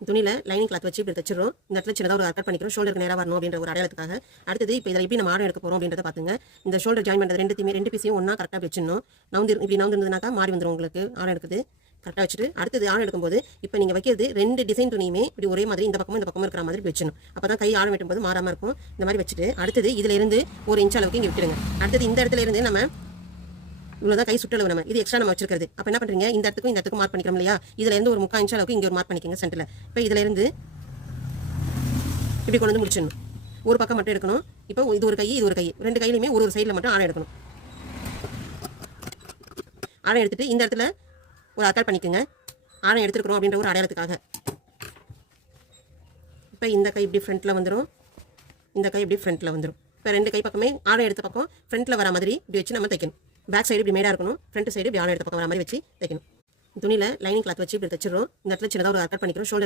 துணியில் lining cloth வச்சு இப்படி தச்சிடுறோம். இந்த இடத்துல சின்னதாக ஒரு கட் பண்ணிக்கிறோம். ஷோல்டருக்கு நேராக வரணும் அப்படின்ற ஒரு அடையாளத்துக்காக. அடுத்தது இப்போ இதில் எப்படி நம்ம ஆரம் எடுக்க போகிறோம் அப்படின்றத பார்த்துங்க. இந்த ஷோல்டர் ஜாயின் பண்ணுறது ரெண்டு பீஸையும் ஒன்றா கரெக்டாக வச்சிடணும். இப்படி நவுந்திருந்ததுனாக்கா மாறி வந்துடும் உங்களுக்கு ஆரம் எடுக்குது. கரெக்டாக வச்சுட்டு அடுத்தது ஆரம் எடுக்கும்போது இப்போ நீங்கள் வைக்கிறது 2 டிசைன் துணியுமே இப்படி ஒரே மாதிரி இந்த பக்கமும் இருக்கிற மாதிரி வச்சிடணும். அப்போ தான் கை ஆரம் வெட்டும்போது மாறாமல் இருக்கும். இந்த மாதிரி வச்சுட்டு அடுத்தது இதில் இருந்து 1 இன்ச் அளவுக்கு இங்கே விட்டுடுங்க. அடுத்தது இந்த இடத்துல இருந்து நம்ம இவ்வளோதான் கை சுற்றளவு நம்ம இது எக்ஸ்ட்ரா நம்ம வச்சிருக்கிறது. அப்போ என்ன பண்ணுறீங்க, இந்த இடத்துக்கும் மார்க் பண்ணிக்கிறோம் இல்லையா, இதில் இருந்து ஒரு 3/4 இன்ச் அளவுக்கு இங்கே ஒரு மார்க் பண்ணிக்கோங்க சென்டரில். இப்போ இதில் இருந்து இப்படி கொண்டு வந்து முடிச்சிடணும். ஒரு பக்கம் மட்டும் எடுக்கணும். இப்போ இது ஒரு கை 2 கையிலையுமே ஒரு சைடில் மட்டும் ஆரம் எடுக்கணும். ஆரம் எடுத்துட்டு இந்த இடத்துல ஒரு அட்டாச் பண்ணிக்கோங்க. ஆரம் எடுத்துருக்கிறோம் அப்படின்ற ஒரு அடையாளத்துக்காக. இப்போ இந்த கை இப்படி ஃப்ரண்ட்டில் வந்துடும், இந்த கை இப்படி ஃப்ரண்ட்டில் வந்துடும். இப்போ 2 கை பக்கமே ஆரம் எடுத்த பக்கம் ஃப்ரண்ட்டில் வர மாதிரி இப்படி வச்சு நம்ம தைக்கணும். பேக் சைடு இப்படி மேடாக இருக்கணும், ஃப்ரண்ட் சைடு இப்படி ஆரம் எடுத்த பக்கம் வர மாதிரி வச்சு தைக்கணும். துணியில் லைனிங் கிளாத் வச்சு இப்படி தச்சிடுறோம். இந்த இடத்துல சின்னதாக ஒரு கட் பண்ணிக்கிறோம். ஷோல்டர்